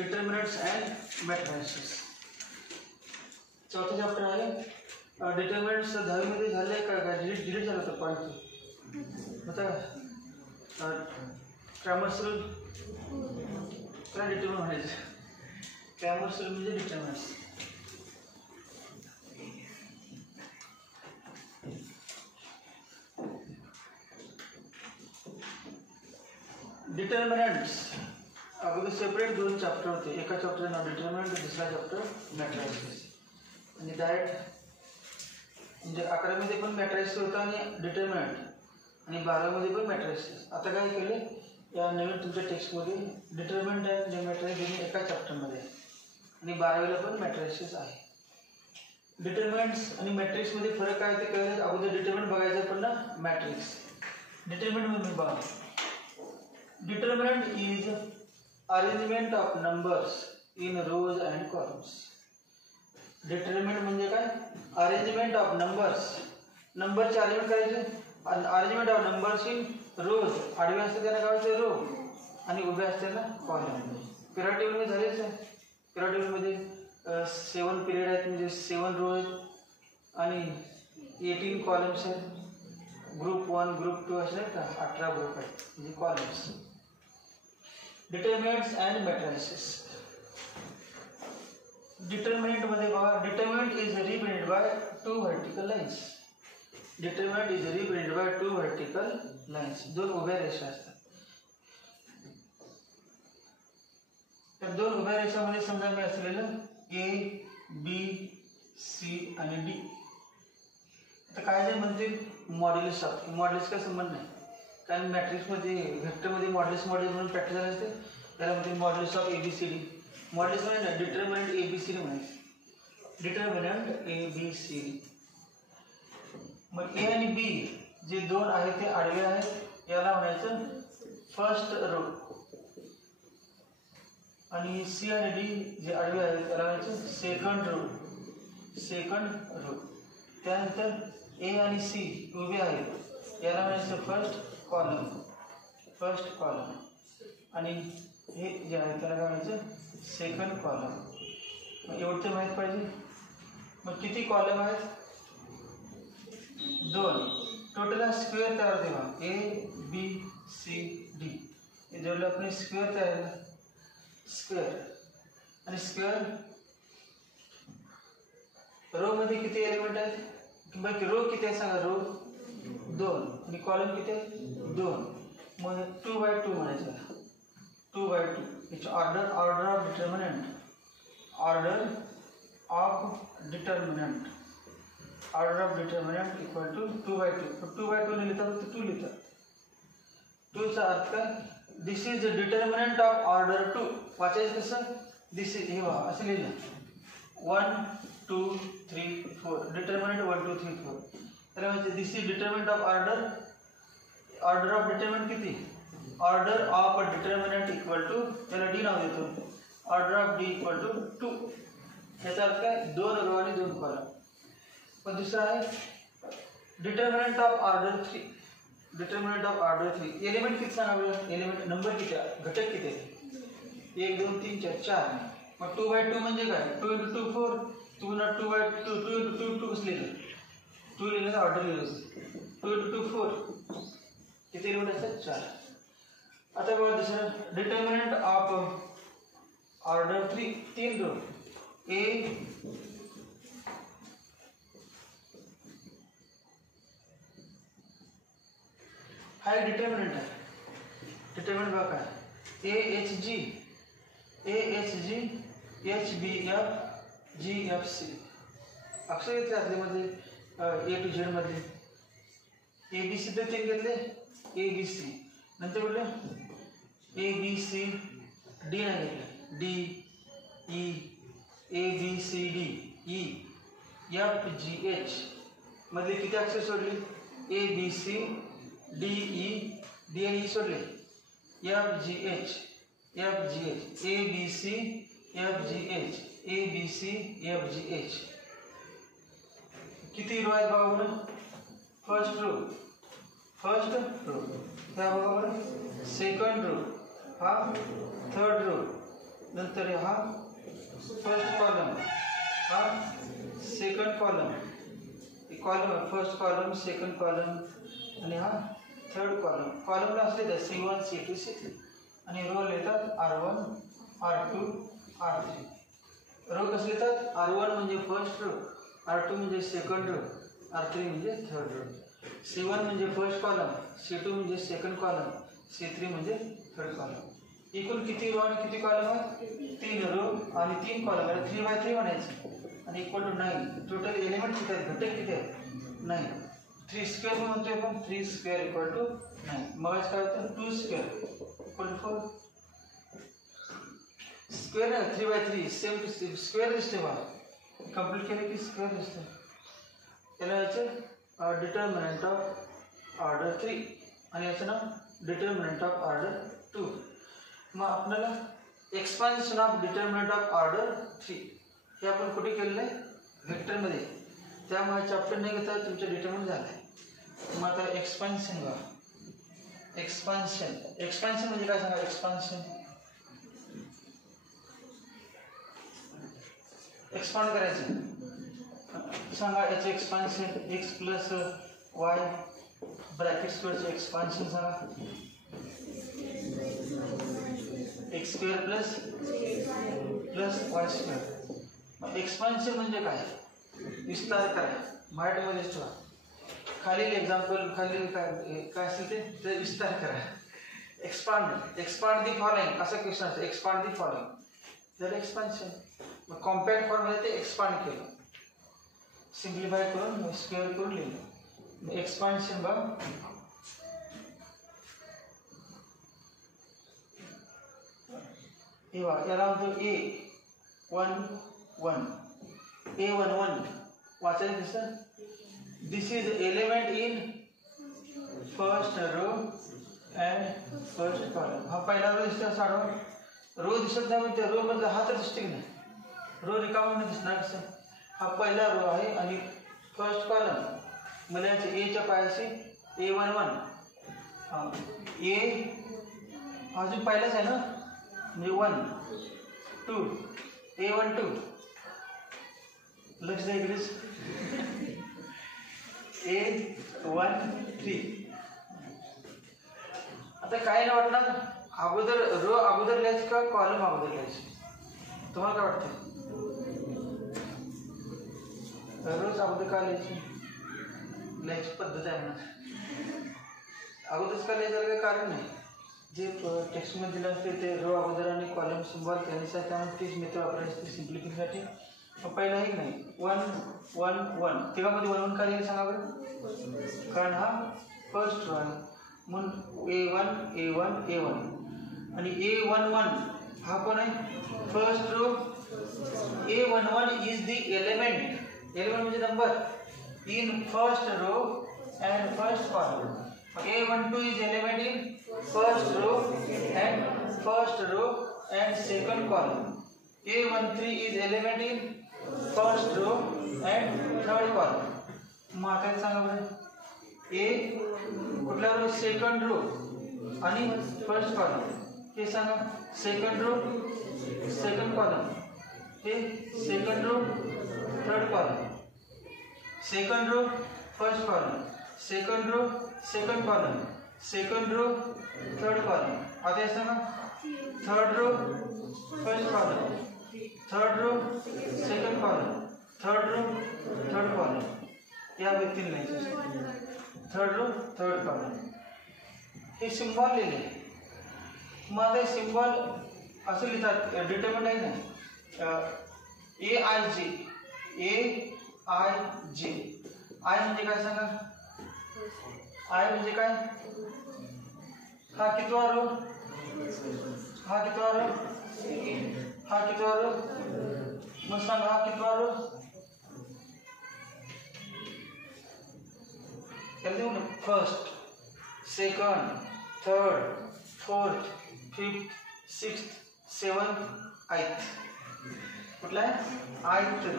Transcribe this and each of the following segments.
Determinants and matrices. चौथा chapter आहे determinants. 10वी मध्ये झाले का डिलीट झालं होतं पॉईंट होता क्रॅमर्स रूल. त्याला डिटर्मिनंट म्हणायचं. क्रॅमर्स रूल म्हणजे डिटर्मिनंट्स. डिटर्मिनंट्स अगोदर सेपरेट 2 चॅप्टर होते. एका चॅप्टर नाव डिटर्मिनंट, दुसरा चॅप्टर मॅट्रिसेस. आणि डायरेक्ट म्हणजे 11वीमध्ये पण मॅट्रिसेस होता आणि डिटर्मिनंट, आणि 12वीमध्ये पण मॅट्रिसेस. आता काय केले या नवीन तुमच्या टेक्स्टमध्ये डिटर्मिनंट आणि मॅट्रिसेस दोन्ही एका चॅप्टरमध्ये आणि 12वीला पण मॅट्रिसेस आहे. डिटर्मिनंट्स आणि मॅट्रिक्समध्ये फरक काय ते कळलं. अगोदर डिटर्मिनंट बघायचं पण ना मॅट्रिक्स. डिटर्मिनंट म्हणजे बघा, determinant is arrangement of numbers in rows and columns. determinant म्हणजे काय, arrangement of numbers, नंबरचे अरेंजमेंट करायचे. arrangement of numbers in rows, आडवे असते त्यांना काय होते रो आणि उभे असते ना कॉलम. पिरियड टेबल मध्ये झालेच आहे. पिरियड टेबल मध्ये 7 पिरियड आहेत म्हणजे 7 रो आहेत आणि 18 कॉलम्स आहेत. ग्रुप 1 ग्रुप 2 असे नाही का 18 ग्रुप आहेत म्हणजे columns. Determinants and matrices. Determinant मध्ये बघा, determinant is represented by 2 vertical lines. Determinant is represented by 2 vertical lines. 2 उभ्या रेषा असतात. त्या 2 उभ्या रेषामध्ये समजा मी असलेलं ए बी सी आणि डी. आता काय जे म्हणतील मॉड्युलस ऑफ. मॉड्युलस काय संबंध नाही, कारण मॅट्रिक्समध्ये व्हेक्टरमध्ये मॉड्युलस म्हणून प्रॅक्टिस झाली असते. त्याला म्हणते मॉड्युलस ऑफ ABCD. मॉड्युलस म्हणजे ना डिटर्मिनंट ABCD म्हणायचं. Determinant ABCD. मग ए आणि बी जे 2 आहेत ते आडवे आहेत, याला म्हणायचं फर्स्ट रो. आणि सी आणि डी जे आडवे आहेत त्याला म्हणायचं सेकंड रो. Second row. त्यानंतर ए आणि सी उभे आहेत, याला म्हणायचं फर्स्ट कॉलम. First column. आणि हे जे आहे त्याला काय म्हणायचं सेकंड कॉलम. मग एवढं तर माहीत पाहिजे. मग किती कॉलम आहेत 2. टोटल स्क्वेअर तयार होते मग ABCD. हे जोडलं आपण स्क्वेअर तयार झाला. स्क्वेअर आणि स्क्वेअर रो मध्ये किती एलिमेंट आहेत, मग रो किती आहे सांगा. रो 2 आणि कॉलम किती आहे 2. मग 2/2 म्हणायचं. 2/2. It's order of determinant. Order of determinant. Order of determinant equal to 2/2. 2/2 ने लिहिता फक्त 2 लिहिता. 2 चा अर्थ काय, this is the determinant of order 2. वाचायचं कसं, दिस इज हे बघा असं लिहिलं 1 2 3 4. डिटर्मिनंट 1 2 3 4. त्याला म्हणजे this is determinant of order. Order of determinant किती, order of determinant equal to, त्याला डी नाव देतो, order of D equal to 2. याचा अर्थ काय 2 रो आणि 2 कॉलम. पण दुसरा आहे determinant of order 3. Determinant of order 3. Element किती सांगावे, एलिमेंट नंबर किती आहे, घटक किती आहे 1 2 3 4 4. मग 2/2 म्हणजे काय 2 × 2 4. 2 × 2/2 2 × 2 2 लिहिलं. 2 लिहिलं ऑर्डर लिहिलं. 2 × 2 4. किती एलिमेंट असतात 4. आता बघा दुसरं डिटर्मिनंट ऑफ ऑर्डर 3. 3 रो ए हा डिटर्मिनंट आहे. डिटर्मिनंट बघा काय AHG AHG HBF GFC. अक्षर घेतले आतल्यामध्ये A to Z मध्ये. ABC तर 3 घेतले ABC. नंतर बोललं ABCD नाही घेतलं D E ABCD E FGH मधले किती अक्षर सोडले ABC DE D आणि E सोडले FGH ABC FGH ABC FGH. किती रो आहेत बघा बरं. फर्स्ट रो त्या बघा बरं. सेकंड रो हा थर्ड रो नंतर हा फर्स्ट कॉलम, हा second column, column first column, second column आणि हा थर्ड कॉलम. कॉलमला असले तर C1 C2 C3 आणि रो लिहितात R1 R2 R3. रो कसं लिहितात? R1 म्हणजे फर्स्ट रो, R2 म्हणजे सेकंड रो, R3 म्हणजे थर्ड रो. C1 म्हणजे फर्स्ट कॉलम, C2 म्हणजे सेकंड कॉलम, C3 म्हणजे थर्ड कॉलम. एकूण किती रो आणि किती कॉलम आहेत? 3 रो आणि 3 कॉलम आहे. 3/3 म्हणायचं आणि इक्वल टू 9. टोटल एलिमेंट किती आहेत? घटक किती आहेत? 9. 3 स्क्वेअर म्हणतोय आपण. 3 स्क्वेअर इक्वल टू 9. मग काय होतं? 2 स्क्वेअर इक्वल टू 4. स्क्वेअर आहे 3/3 सेम टू सेम स्क्वेअर दिसते बघा. कंप्लीट केले की स्क्वेअर दिसते. याला याचं डिटर्मिनंट ऑफ ऑर्डर 3 आणि याचं नाव डिटर्मिनंट ऑफ ऑर्डर 2. मग आपल्याला expansion of determinant of order 3 हे आपण कुठे केलेलं आहे? व्हेक्टरमध्ये. त्यामुळे चॅप्टर नाही घेता तुमचं डिटर्मिनंट झालं आहे. मग आता एक्सपान्शन बघा. एक्सपान्शन एक्सपान्शन म्हणजे काय सांगा? एक्सपान्शन एक्सपांड करायचं सांगा. याचं expansion x plus y bracket स्क्वेअरचं एक्सपान्शन सांगा. X square plus y square. मग एक्सपान्शन म्हणजे काय? विस्तार करा. मराठीमध्येच ठेवा. खालील एक्झाम्पल खालील काय असेल ते विस्तार करा. एक्सपांड दी फॉलोइंग असा क्वेश्चन असतो. एक्सपांड दी फॉलोइंग तर एक्सपान्शन. मग कॉम्पॅक्ट फॉर्ममध्ये ते एक्सपांड केलं, सिम्प्लिफाय करून स्क्वेअर करून लिहिलं. एक्सपान्शन बघ. हे बघा याला म्हणतो A11 A11 वाचायचं दिसतं. This is element in first row and first column. हा पहिला रो दिसतो. साडा रो दिसत नाही म्हणजे रो मधला हा तर दिसते की नाही? रो रिकामा दिसणार कसं? हा पहिला रो आहे आणि फर्स्ट कॉलम मला याचे एच्या पायाशी A11. हा ए अजून पहिलाच आहे ना म्हणजे 1 2 A12 लक्ष द्या इकडेच. A13. आता काय नाही वाटणार अगोदर रो अगोदर लिहायची का कॉलम अगोदर लिहायची? तुम्हाला काय वाटतं? रोज अगोदर का लिहायची पद्धत आहे म्हणा. अगोदरच का लिहायचं काही कारण नाही. जे टेक्स्टमध्ये दिलं असते ते रो अगोदर आणि कॉलम सिम्बॉल त्यानुसार त्यामुळे तीच मेथड वापरायची सिम्प्लिफिकेशनसाठी. पहिला हे नाही 1 1 1 तेव्हामध्ये 1 1 का लिहिलं सांगा बरं? कारण हा फर्स्ट रो आहे म्हणून A1 आणि A11 हा कोण आहे? First row. A11 is the element. Element म्हणजे number in first row and first column. A12 is element in first row and second column. A13 is element in first row and third column. मग आता सांगा बरं ए कुठल्या row? Second row आणि first column. हे सांगा. Second row second column. हे second row third column. Second row first column. Second row second column. Second row third column. आता हे सांगा. Third row first column. Third row second column. Third row third column. या व्यक्तीने लिहायचं. Third row third column. हे symbol लिहिले. मग आता सिम्बॉल असं लिहितात डिटर्मिनंट आहे ना AIJ. आय म्हणजे काय सांगा? आय म्हणजे काय? हा कितवा रो? हा कितवा रो? हा कितवा रो? मग सांगा हा कितवा row? First second third fourth fifth sixth seventh eighth. कुठला आहे? Ith row.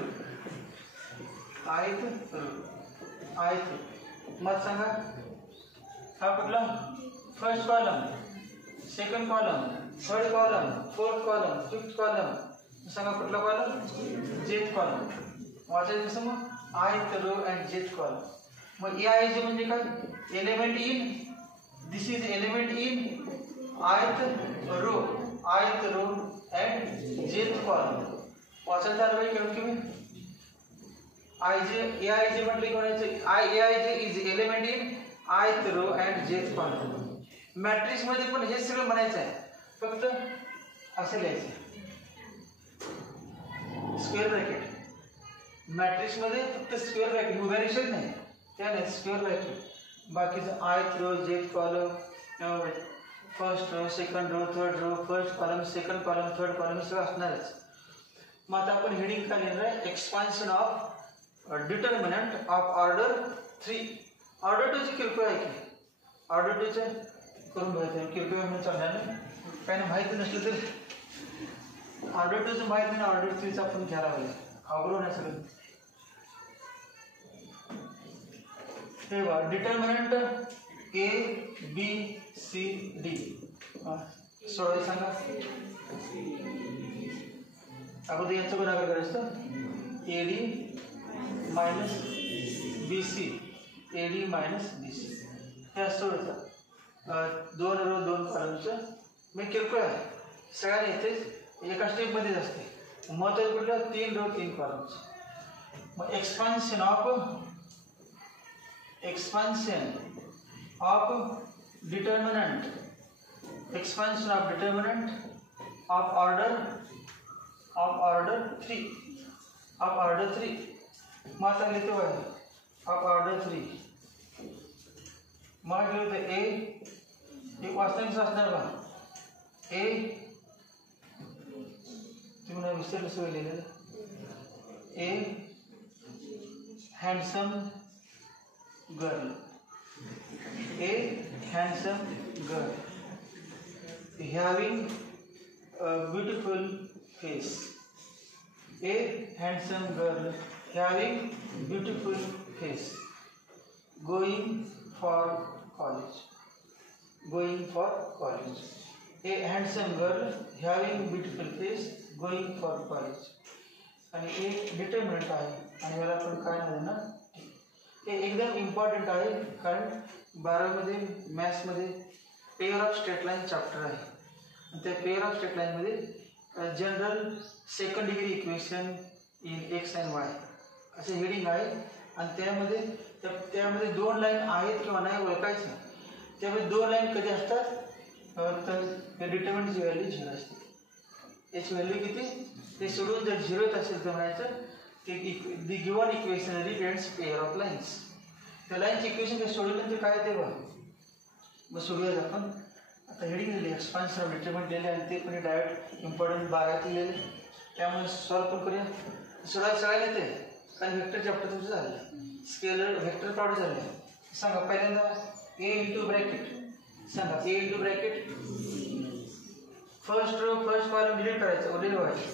मग सांगा हा कुठला? First column. Second column, third column, fourth column, fifth column, सांगा कुठला कॉलम? Jth column. वाचायचं कसं मग? ith row and jth column. मग ij म्हणजे काय? Element in, this is element in ith row and jth column. वाचायचं आलं पाहिजे केवळ तुम्ही. aij म्हटलं की म्हणायचं aij is element in ith row and jth column. Matrix मध्ये पण हे सगळं म्हणायचं आहे, फक्त असं लिहायचं स्क्वेअर ब्रॅकेट. मॅट्रिक्स मध्ये फक्त स्क्वेअर ब्रॅकेट, उभ्या रेषेत नाही, त्या नाही स्क्वेअर ब्रॅकेट. बाकीचं ith row, jth column, first row, second row, third row, first column, second column, third column हे सगळं असणारच. मग आता आपण हेडिंग काय लिहिणार आहे? Expansion of determinant of order 3. Order 2 ची किरकोळ आहे की ऑर्डर 2 चे करून बघायचं, किरकोळ म्हणून चालणार नाही. काही ना माहिती नसलं तर ऑर्डर 2 चं माहित नाही, ऑर्डर 3 चं आपण घ्यायला पाहिजे. अवघड आहे सगळं. हे बघा, determinant A, B, C, D. सोडवायचं सांगा. अगोदर याचं गुणाकार करायचं. AD minus BC, AD minus BC. हे असं सोडायचं. 2 रो 2 कॉलमचं मी किरकोळ आहे, सगळ्यांना येतेच, एका स्टेपमध्येच असते. महत्त्वाचं कुठलं? 3 रो 3 कॉलमचं. मग expansion of determinant of order 3. मग आता लिहितो आहे ऑफ ऑर्डर 3. मग लिहितो A, एक वास्तविक असणार का? A तुम्ही विसरलं सवय लिहिलेलं. A handsome girl, a handsome girl having a beautiful face, a handsome girl having beautiful face, going for college, a handsome girl having beautiful face going for college. आणि एक डिटर्मिनंट आहे आणि याला आपण काय नाही ना, हे एकदम इम्पॉर्टंट आहे, कारण 12वीमध्ये मॅथ्समध्ये pair of straight line chapter आहे. आणि त्या पेअर ऑफ स्ट्रेट लाईनमध्ये general second degree equation in x and Y असे हेडिंग आहे. आणि त्यामध्ये 2 लाईन आहेत किंवा नाही ओळखायचं. त्यामध्ये 2 लाईन कधी असतात तर डिटर्मिनंटची व्हॅल्यू 0 असते. याची व्हॅल्यू किती ते सोडून जर 0 येत असेल तर म्हणायचं की the given equation represents pair of lines. त्या लाईनचे इक्वेशन ते सोडवल्यानंतर काय ते बघा. मग सोडूयात आपण. आता हेडिंग दिली एक्सपान्शन ऑफ डिटर्मिनंट दिले आणि ते पण डायरेक्ट इम्पॉर्टंट 12 लिहिलेले, त्यामुळे सॉल्व पण करूया. सगळ्याला येते कारण व्हेक्टर चॅप्टर तुमचं झालं, स्केलर व्हेक्टर प्रॉडक्ट झाले. सांगा पहिल्यांदा A इंटू ब्रॅकेट, सांगा A into bracket first row first column delete करायचं, ओले व्हायचं.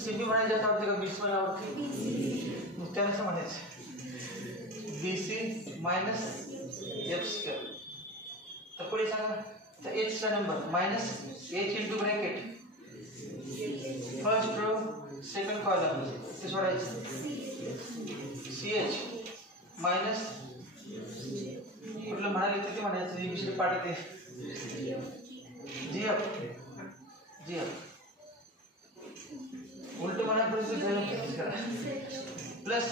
CP म्हणायचं जास्त आवडते का BC मला आवडते? मग त्याला असं म्हणायचं BC मायनस F स्क्वेअर. तर पुढे सांगा तर H चा number minus H into bracket first row second column ते सोडायचं CH मायनस कुठलं म्हणाले ते म्हणायचं विषय पाठ येते GF उलट म्हणायचं प्लस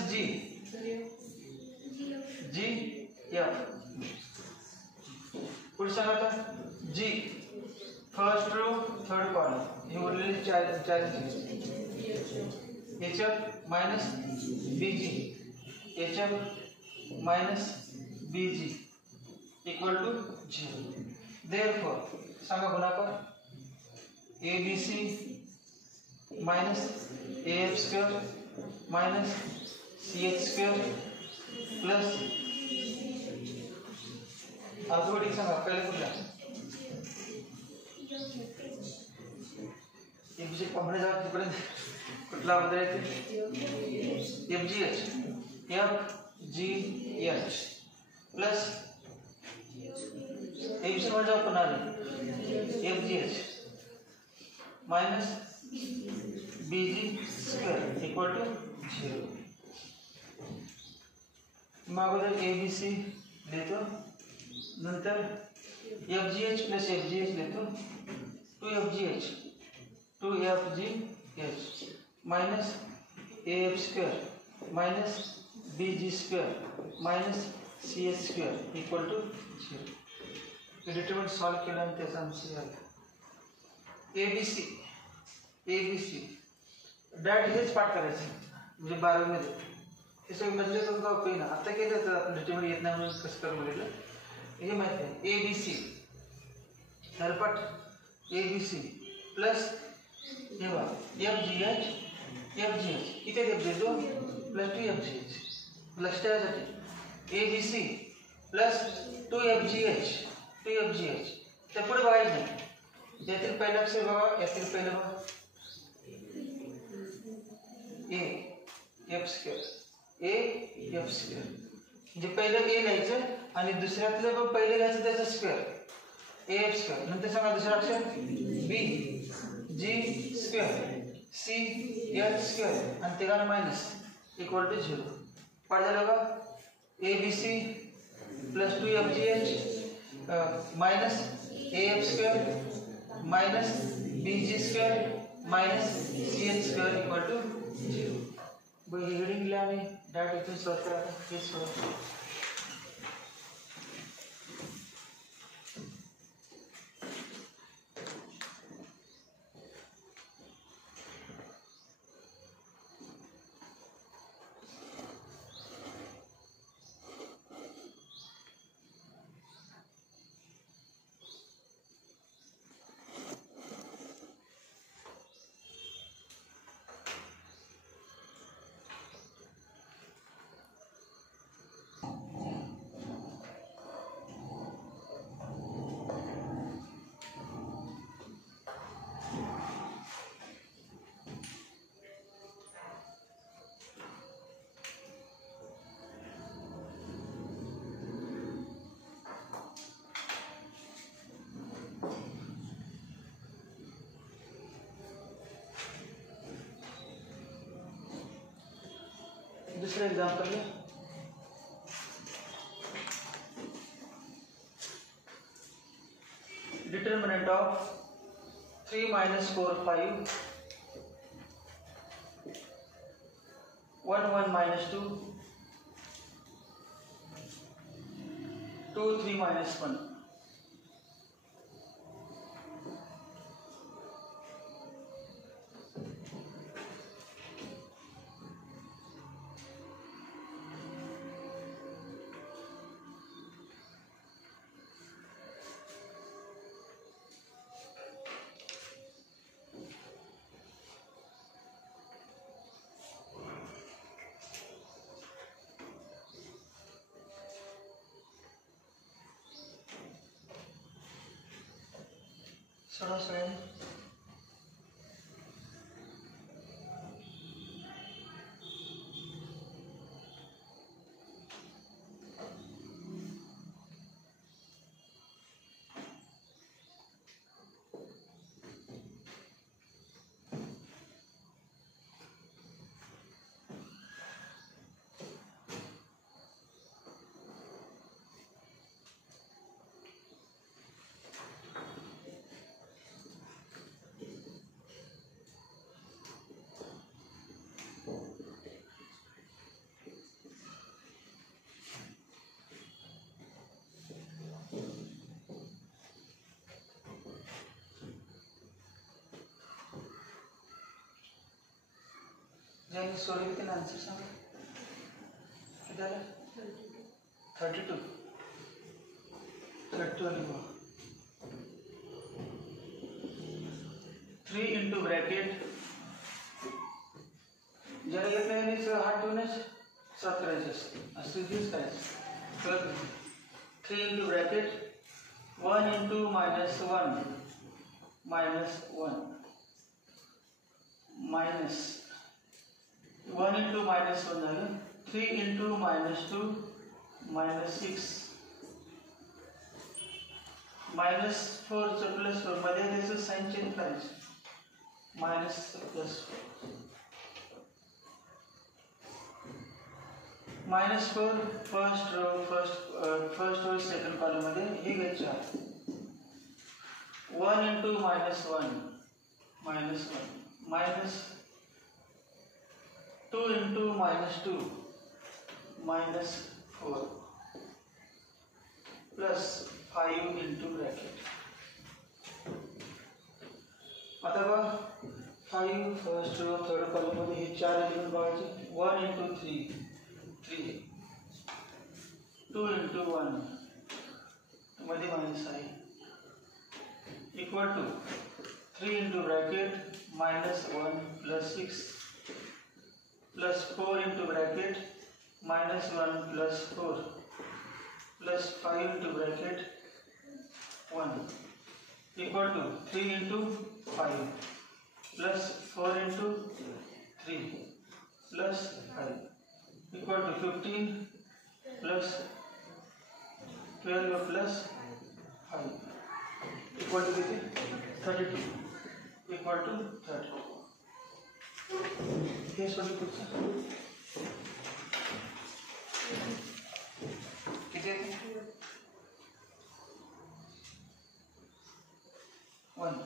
GF. पुढे सांगा आता G first row third column हे उरलेले चार HF minus BG HF minus BG equal to 0. Therefore सांगा गुणाकार ABC minus AF square minus CH square plus alphabetic सांगा पहिल्या कुठल्या ABC कंपनी जात तिकडे कुठला बदल येते FGH FGH प्लस ABC मध्ये जाऊ पुन्हा minus BG square equal to 0. मग अगोदर ABC लिहितो, नंतर FGH प्लस FGH लिहितो, 2FGH minus AF square minus BG square minus CS square equal to 0. Determinant solve केल्यानंतर त्याचा आन्सर आला. ABC डायरेक्ट हेच पाठ करायचं म्हणजे 12वी मध्ये हे सगळं मधले करून का उपयोग ना. आता केलं तर डिटरमिनंट येत नाही म्हणून कसं करून गेलं हे माहिती आहे. ABC सरपट ABC प्लस हे बघा FGH किती FGH 2 प्लस 2FGH लक्ष ठेवायसाठी ABC प्लस 2FGH त्या पुढे बघायचं नाही. यातील पहिला अक्षर बघा, यातील पहिलं बघा AF स्क्वेअर म्हणजे पहिलं A लिहायचं आणि दुसऱ्यातलं पहिलं लिहायचं त्याचं स्क्वेअर AF स्क्वेअर. नंतर सांगा दुसरा अक्षर BG स्क्वेअर CH स्क्वेअर आणि त्याला मायनस इक्वल टू 0. पाठ झालं बघा. ABC plus 2FGH minus AF square minus BG square minus CH square equal to 0. बघ हेडिंग लिहा आणि डायरेक्ट इथून सॉल्व करा. हे सॉल्व दूसरा एग्जाम्पल है. Determinant of 3 minus 4 5 1 1 minus 2 2 3 minus 1. सोडा सगळ्यांनी. ज्यांनी सोडवले त्यांना आन्सर सांगा. किती आलं? 32 लिहा. 3 into ब्रॅकेट ज्याला येत नाही आणि हात ठेवूनच सॉल्व करायचं असतं. असं हेच करायचं. 3 into bracket 1 into minus 1 minus 1 minus 1 into minus 1 झालं. 3 into minus 2 minus 6 minus 4 चं प्लस 4 मध्ये त्याचं साइन चेंज करायचं. Minus plus -4 first row second column मध्ये हे घ्यायचे 1 into -1 minus 2 into -2 -4 plus 5 into bracket. आता बघा 5 फर्स्ट रो थर्ड कॉलम मध्ये हे 4 एलिमेंट बघायचे 1 into 3 2 into 1 मध्ये माइनस आहे equal to 3 into bracket -1 plus 6 plus 4 into bracket -1 plus 4 plus 5 into bracket 1 equal to 3 into 5 plus 4 into 3 plus 5 equal to 15 plus 12 plus 5 equal to 32 equal to 30. Here's what you put. One.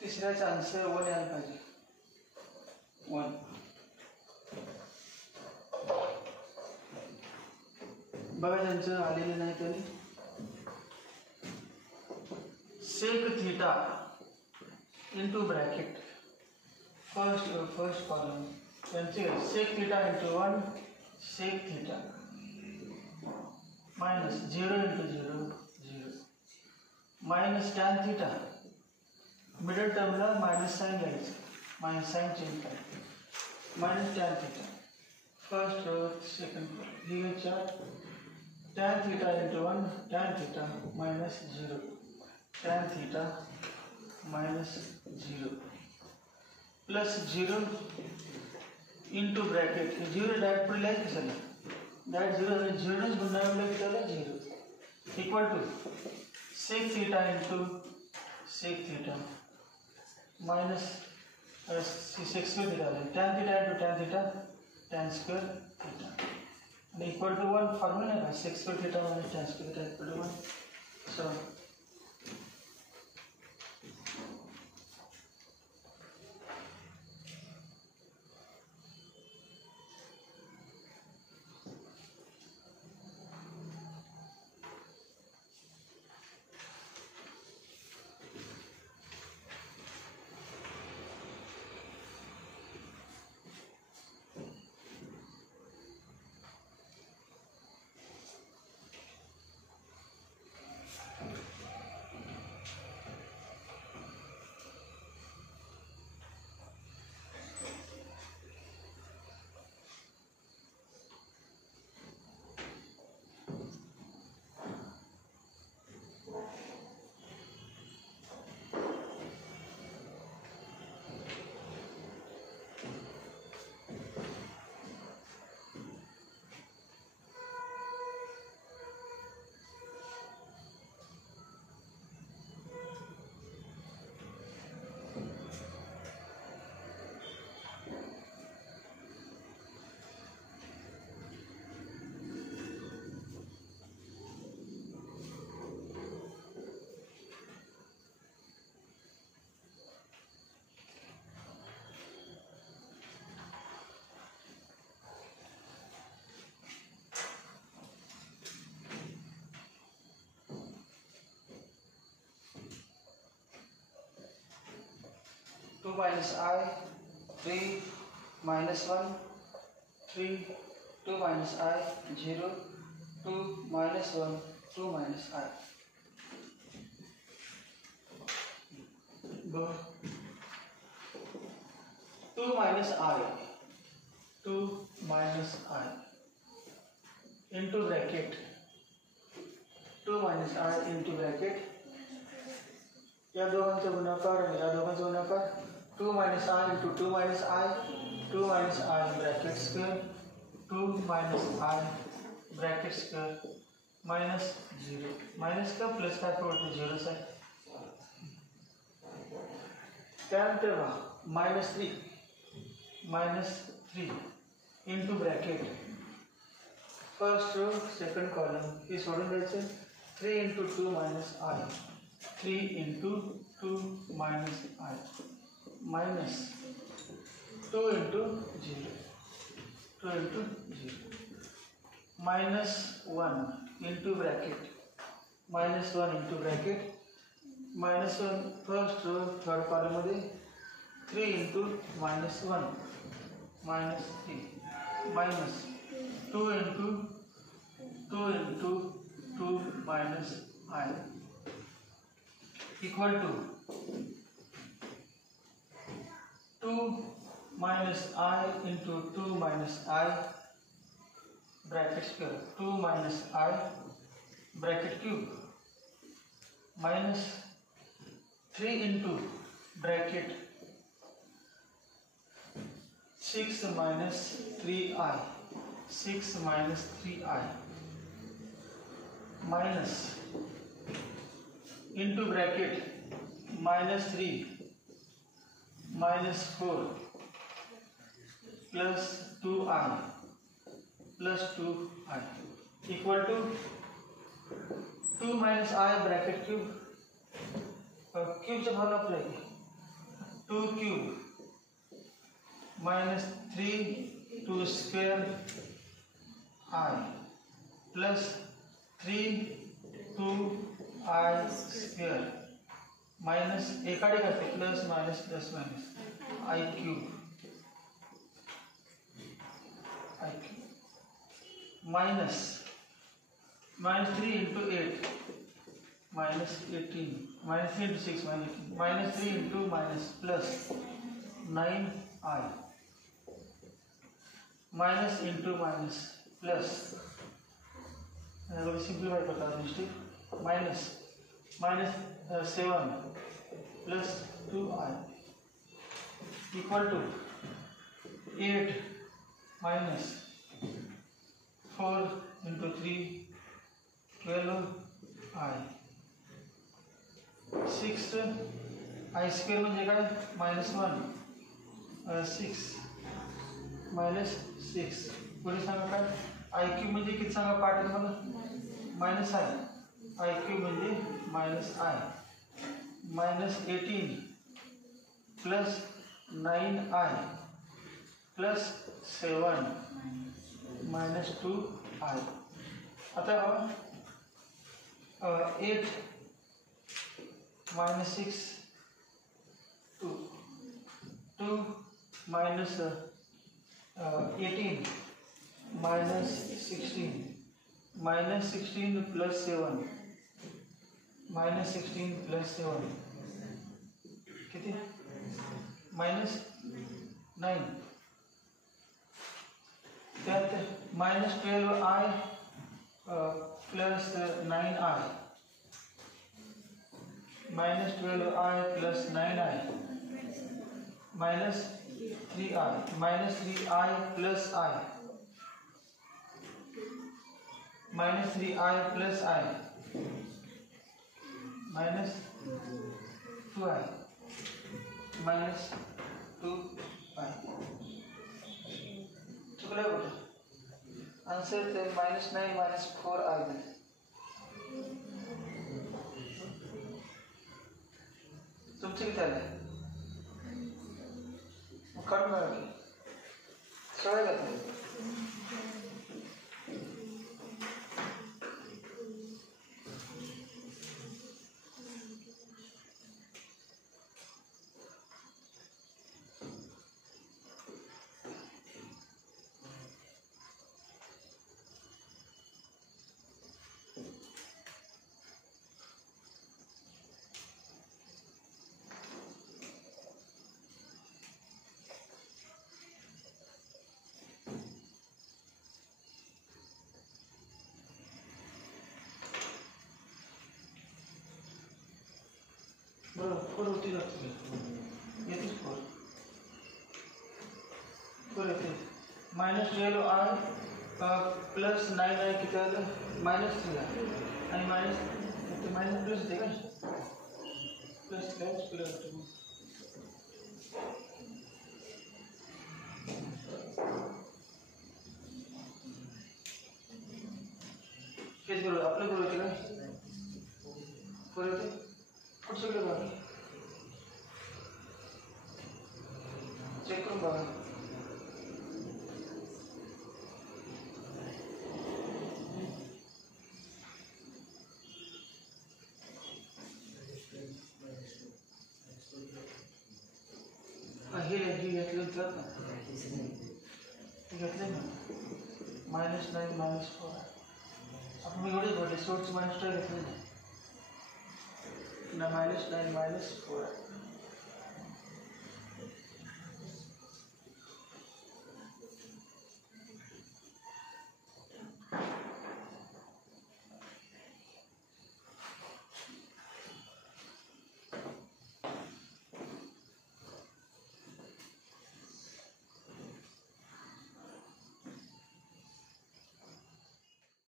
तिसऱ्याचा answer 1 यायला पाहिजे 1 बघा त्यांचं आलेलं नाही तरी sec theta into bracket first column त्यांचे sec theta into 1 sec theta minus 0 into 0 0 minus tan theta middle टर्मला माइनस साइन घ्यायचं माइनस साइन चेंज करायचं minus tan theta first row second ही घ्यायच्या tan theta into 1 tan theta minus 0 tan theta minus 0 plus 0 into bracket 0 direct पुढे लिहायचं कशाला direct 0 0 गुणाकार केला 0 equal to sec theta into sec theta minus sec square theta tan theta into tan theta tan square theta equal to 1 formula है sec square theta minus tan square theta equal to 1 so minus I, 3 minus 1, 3, 2 minus I, 0, 2 minus 1, 2 minus I. Go. 2 minus I, 2 minus I into bracket, 2 minus I into bracket, या दोघांचा गुणाकार आणि या दोघांचा गुणाकार, 2 minus I into 2 minus I, 2 minus I bracket square, 2 minus I bracket square minus 0, minus का plus का पड़ता 0 से, त्यानंतर minus 3 into bracket, first row second column हे सोडून द्यायचं, 3 into 2 minus I, 3 into 2 minus I minus 2 into 0, 2 into 0 minus 1 into bracket, minus 1 into bracket, minus 1 first row third column मध्ये 3 into minus 1 minus 3 minus 2 into 2 minus I equal to 2 minus I into 2 minus I bracket square, 2 minus I bracket cube minus 3 into bracket 6 minus 3I, 6 minus 3I minus into bracket minus 3 minus 4 plus 2I plus 2I equal to 2 minus I bracket cube, cube से भाग apply 2 cube minus 3 2 square I plus 3 2 I square minus एक आड़े करते plus minus I cube minus 3 into 8 minus 18 minus 3 into 6 minus 18 minus 3 into minus plus 9I minus into minus plus simplify करता हूँ mistake minus 7 plus 2I equal to 8 minus 4 into 3 12I 6 I square म्हणजे काय -1 6 minus 6 पुढे सांगा काय I cube म्हणजे किती सांगा पाठ आहे मला minus I cube म्हणजे -I minus 18 plus 9I plus 7 minus 2I आता 8 minus 6 2 minus 18 minus 16 plus 7 minus 16 plus 7 किती minus 9 त्यात minus 12I plus 9I minus 12I plus 9I minus 3I plus I minus 3I plus I minus 2I minus 2I चुकले बेटा answer थे -9 -4I में तुमचे किती आले काढून बघा सगळे जाते 4 होती जाती है, ये 4 येते. -12i प्लस 9i किती आलं, -3 आणि मायनस प्लस होते का, प्लस प्लस तेच बरोबर आपलं बरोबर होते का, बरोबर होते कुठं सगळं बघा, चेक करून बघा. हे घेतलं तर ना, ते घेतलं ना, -9 -4 आपण एवढेच बोलले, सोर्स -2 घेतलं ना, -9 -4